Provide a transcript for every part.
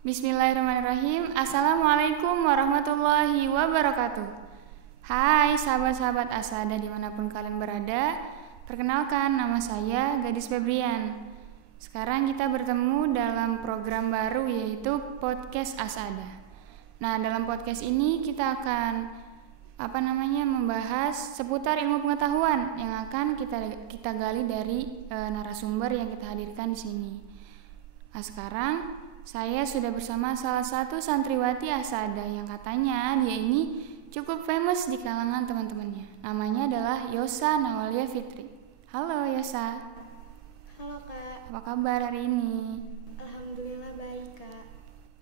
Bismillahirrahmanirrahim. Assalamualaikum warahmatullahi wabarakatuh. Hai sahabat-sahabat Asada dimanapun kalian berada. Perkenalkan, nama saya Gadis Febrian. Sekarang kita bertemu dalam program baru yaitu Podcast Asada. Nah, dalam podcast ini kita akan membahas seputar ilmu pengetahuan yang akan kita gali dari narasumber yang kita hadirkan di sini. Nah, sekarang saya sudah bersama salah satu santriwati Asada yang katanya dia ini cukup famous di kalangan teman-temannya. Namanya adalah Yosa Nawalia Fitri. Halo Yosa. Halo Kak. Apa kabar hari ini? Alhamdulillah baik Kak.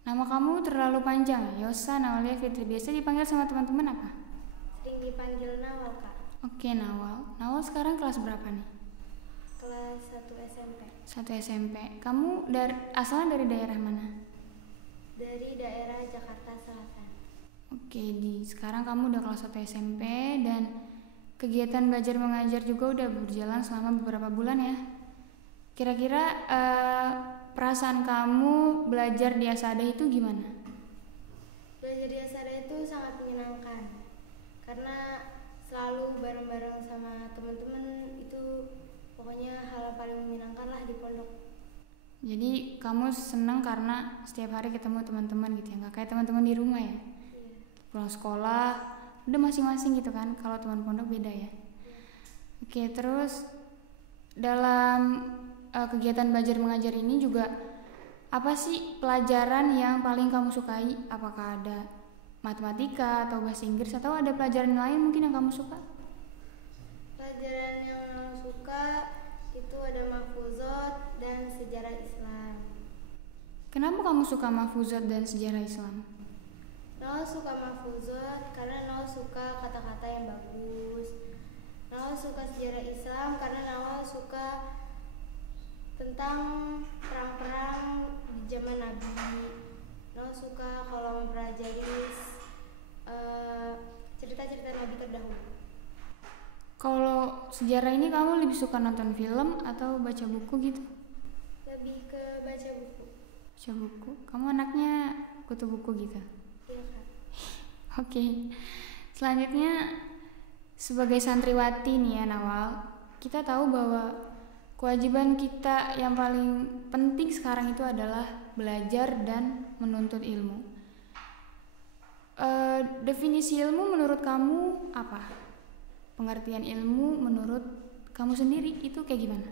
Nama kamu terlalu panjang, Yosa Nawalia Fitri. Biasa dipanggil sama teman-teman apa? Sering dipanggil Nawal Kak. Oke, Nawal. Nawal sekarang kelas berapa nih? Kelas 1 SMP. 1 SMP. Kamu asalnya dari daerah mana? Dari daerah Jakarta Selatan. Oke, sekarang kamu udah kelas 1 SMP dan kegiatan belajar mengajar juga udah berjalan selama beberapa bulan ya. Kira-kira perasaan kamu belajar di Asada itu gimana? Belajar di Asada itu sangat menyenangkan karena selalu bareng-bareng sama teman-teman, itu pokoknya hal paling menyenangkan lah di pondok. Jadi kamu senang karena setiap hari ketemu teman-teman gitu ya, nggak kayak teman-teman di rumah ya? Pulang sekolah udah masing-masing gitu kan, kalau teman pondok beda ya. Oke, terus dalam kegiatan belajar mengajar ini juga apa sih pelajaran yang paling kamu sukai? Apakah ada matematika atau bahasa Inggris atau ada pelajaran lain mungkin yang kamu suka? Pelajaran yang aku suka itu ada mahfuzat dan sejarah Islam. Kenapa kamu suka mahfuzat dan sejarah Islam? Nawal suka mahfuzat karena Nawal suka kata-kata yang bagus. Nawal suka sejarah Islam karena Nawal suka tentang perang-perang di zaman Nabi. Nawal suka kalau mempelajari cerita-cerita Nabi terdahulu. Kalau sejarah ini kamu lebih suka nonton film atau baca buku gitu? Lebih ke baca buku. Baca buku? Kamu anaknya kutu buku gitu? Iya Kak. Oke. Selanjutnya sebagai santriwati nih ya Nawal, kita tahu bahwa kewajiban kita yang paling penting sekarang itu adalah belajar dan menuntut ilmu. Definisi ilmu menurut kamu apa? Pengertian ilmu menurut kamu sendiri itu kayak gimana?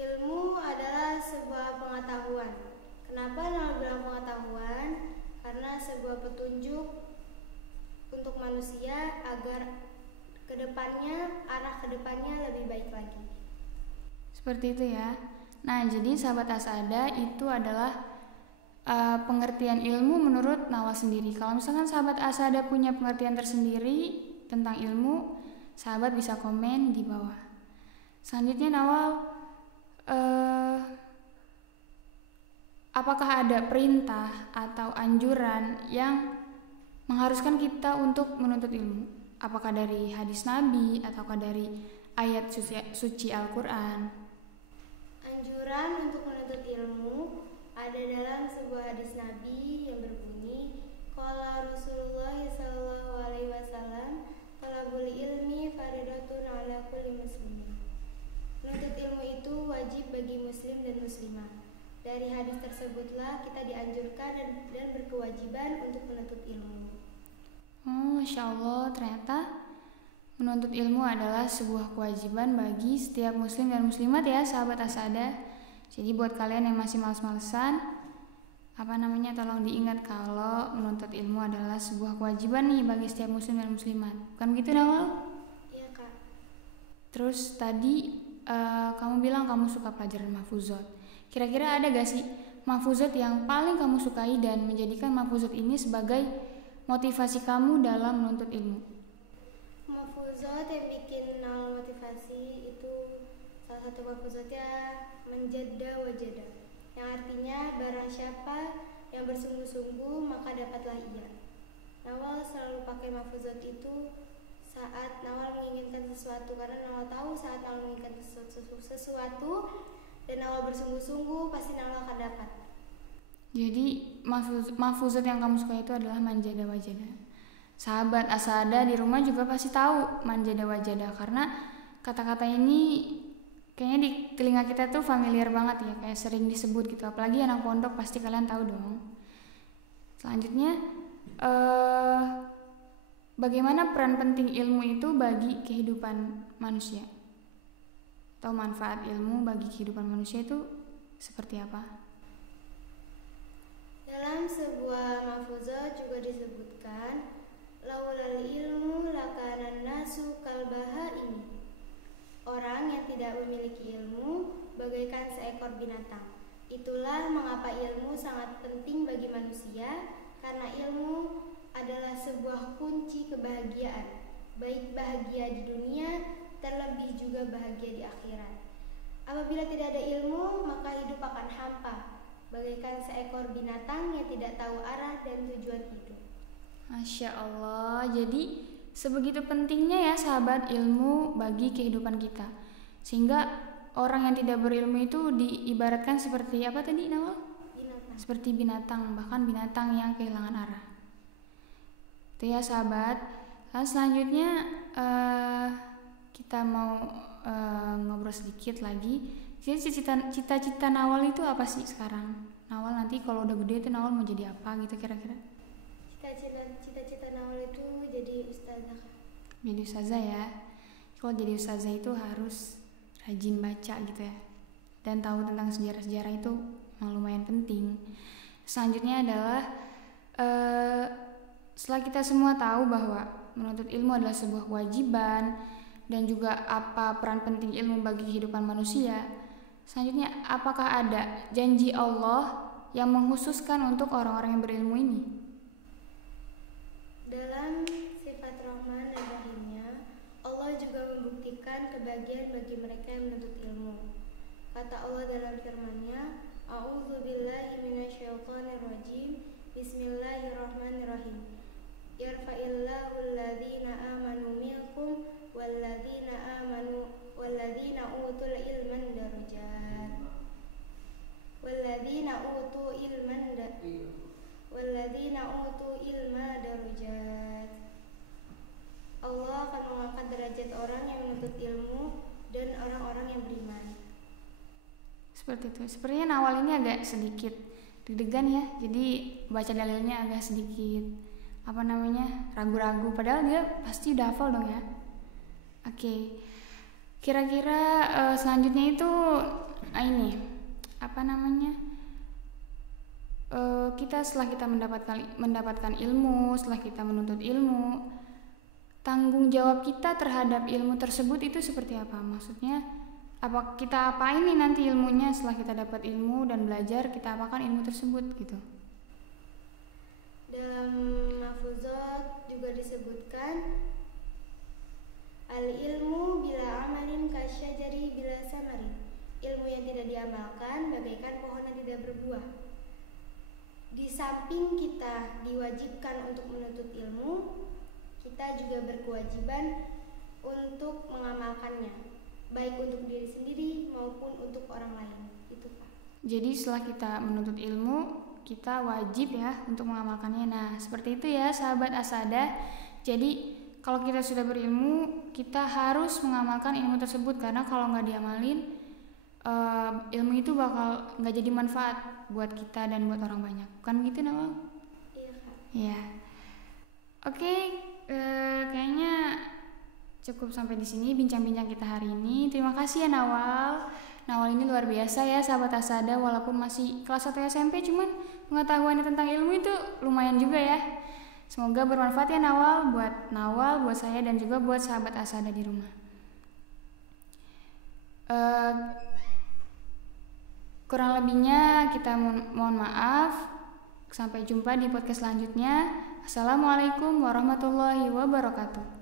Ilmu adalah sebuah pengetahuan. Kenapa nama bilang pengetahuan? Karena sebuah petunjuk untuk manusia agar arah kedepannya lebih baik lagi. Seperti itu ya. Nah, jadi sahabat Asada itu adalah pengertian ilmu menurut Nawal sendiri. Kalau misalkan sahabat Asada punya pengertian tersendiri tentang ilmu, sahabat bisa komen di bawah. Selanjutnya Nawal, apakah ada perintah atau anjuran yang mengharuskan kita untuk menuntut ilmu? Apakah dari hadis Nabi ataukah dari ayat suci Al-Quran? Anjuran untuk menuntut ilmu ada dalam sebuah hadis Nabi yang berbunyi, qala Rasulullah sallallahu alaihi wasallam, talabul ilmi faridatun ala kulli muslimin. Menuntut ilmu itu wajib bagi muslim dan muslimah. Dari hadis tersebutlah kita dianjurkan dan berkewajiban untuk menuntut ilmu. Oh, Masya Allah, ternyata menuntut ilmu adalah sebuah kewajiban bagi setiap muslim dan muslimat ya sahabat Asada. Jadi buat kalian yang masih males-malesan, tolong diingat kalau menuntut ilmu adalah sebuah kewajiban nih bagi setiap muslim dan muslimat. Bukan begitu Nawal? Iya Kak. Terus tadi kamu bilang kamu suka pelajaran mahfuzat. Kira-kira ada gak sih mahfuzat yang paling kamu sukai dan menjadikan mahfuzat ini sebagai motivasi kamu dalam menuntut ilmu? Mahfuzat yang bikin Nawal motivasi itu salah satu mahfuzatnya menjada wajada, yang artinya barang siapa yang bersungguh-sungguh maka dapatlah ia. Nawal selalu pakai mahfuzat itu saat Nawal menginginkan sesuatu, karena Nawal tahu saat Nawal menginginkan sesuatu dan Nawal bersungguh-sungguh pasti Nawal akan dapat. Jadi mahfuzat yang kamu suka itu adalah manjada wajada. Sahabat Asada di rumah juga pasti tahu manjada wajada, karena kata-kata ini kayaknya di telinga kita tuh familiar banget ya, kayak sering disebut gitu. Apalagi anak pondok pasti kalian tahu dong. Selanjutnya, bagaimana peran penting ilmu itu bagi kehidupan manusia? Atau manfaat ilmu bagi kehidupan manusia itu seperti apa? Dalam sebuah mahfuzat juga disebutkan, laulal ilmu lakanan nasu kalbaha ini. Orang yang tidak memiliki ilmu bagaikan seekor binatang. Itulah mengapa ilmu sangat penting bagi manusia, karena ilmu adalah sebuah kunci kebahagiaan, baik bahagia di dunia, terlebih juga bahagia di akhirat. Apabila tidak ada ilmu, maka hidup akan hampa, bagaikan seekor binatang yang tidak tahu arah dan tujuan hidup. Masya Allah, jadi sebegitu pentingnya ya sahabat ilmu bagi kehidupan kita. Sehingga orang yang tidak berilmu itu diibaratkan seperti apa tadi Nawal? Binatang. Seperti binatang, bahkan binatang yang kehilangan arah. Itu ya sahabat. Lalu selanjutnya kita mau ngobrol sedikit lagi. Jadi cita-cita Nawal itu apa sih sekarang? Nawal nanti kalau udah gede itu Nawal mau jadi apa gitu kira-kira? Cita-cita Nawal itu jadi ustazah. Jadi ustazah ya. Kalau jadi ustazah itu harus rajin baca gitu ya, dan tahu tentang sejarah-sejarah itu yang lumayan penting. Selanjutnya adalah setelah kita semua tahu bahwa menuntut ilmu adalah sebuah kewajiban dan juga apa peran penting ilmu bagi kehidupan manusia, selanjutnya apakah ada janji Allah yang mengkhususkan untuk orang-orang yang berilmu ini? Dalam sifat Rahman dan Rahimnya, Allah juga membuktikan kebahagiaan bagi mereka yang menuntut ilmu. Kata Allah dalam firman-Nya, A'udzubillahi minasyaitonirrajim. Bismillahirrahmanirrahim. Yarfa'illahu alladhina amanu minkum walladzina utul ilman darajat. Walladzina utu ilma darajat. Allah akan mengangkat derajat orang yang menuntut ilmu dan orang-orang yang beriman. Seperti itu. Sepertinya Nawal ini agak sedikit deg-degan ya. Jadi baca dalilnya agak sedikit ragu-ragu. Padahal dia pasti udah hafal dong ya. Oke. Kira-kira selanjutnya itu kita setelah kita mendapatkan ilmu, setelah kita menuntut ilmu, tanggung jawab kita terhadap ilmu tersebut itu seperti apa? Maksudnya apa kita apain nih nanti ilmunya setelah kita dapat ilmu dan belajar, kita apakan ilmu tersebut gitu? Dalam mahfuzat juga disebutkan, al-ilmu bila amalin kasyajari bila samarin. Ilmu yang tidak diamalkan bagaikan pohon yang tidak berbuah. Di samping kita diwajibkan untuk menuntut ilmu, kita juga berkewajiban untuk mengamalkannya, baik untuk diri sendiri maupun untuk orang lain. Itu Pak. Jadi setelah kita menuntut ilmu, kita wajib ya untuk mengamalkannya. Nah, seperti itu ya sahabat Asada. Jadi kalau kita sudah berilmu, kita harus mengamalkan ilmu tersebut, karena kalau nggak diamalin, ilmu itu bakal nggak jadi manfaat buat kita dan buat orang banyak. Bukan gitu Nawal? Iya Kak. Iya. Oke, kayaknya cukup sampai di sini bincang-bincang kita hari ini. Terima kasih ya Nawal. Nawal ini luar biasa ya sahabat Asada, walaupun masih kelas 1 SMP, cuman pengetahuannya tentang ilmu itu lumayan juga ya. Semoga bermanfaat ya Nawal, buat saya dan juga buat sahabat Asada di rumah. Kurang lebihnya kita mohon maaf. Sampai jumpa di podcast selanjutnya. Assalamualaikum warahmatullahi wabarakatuh.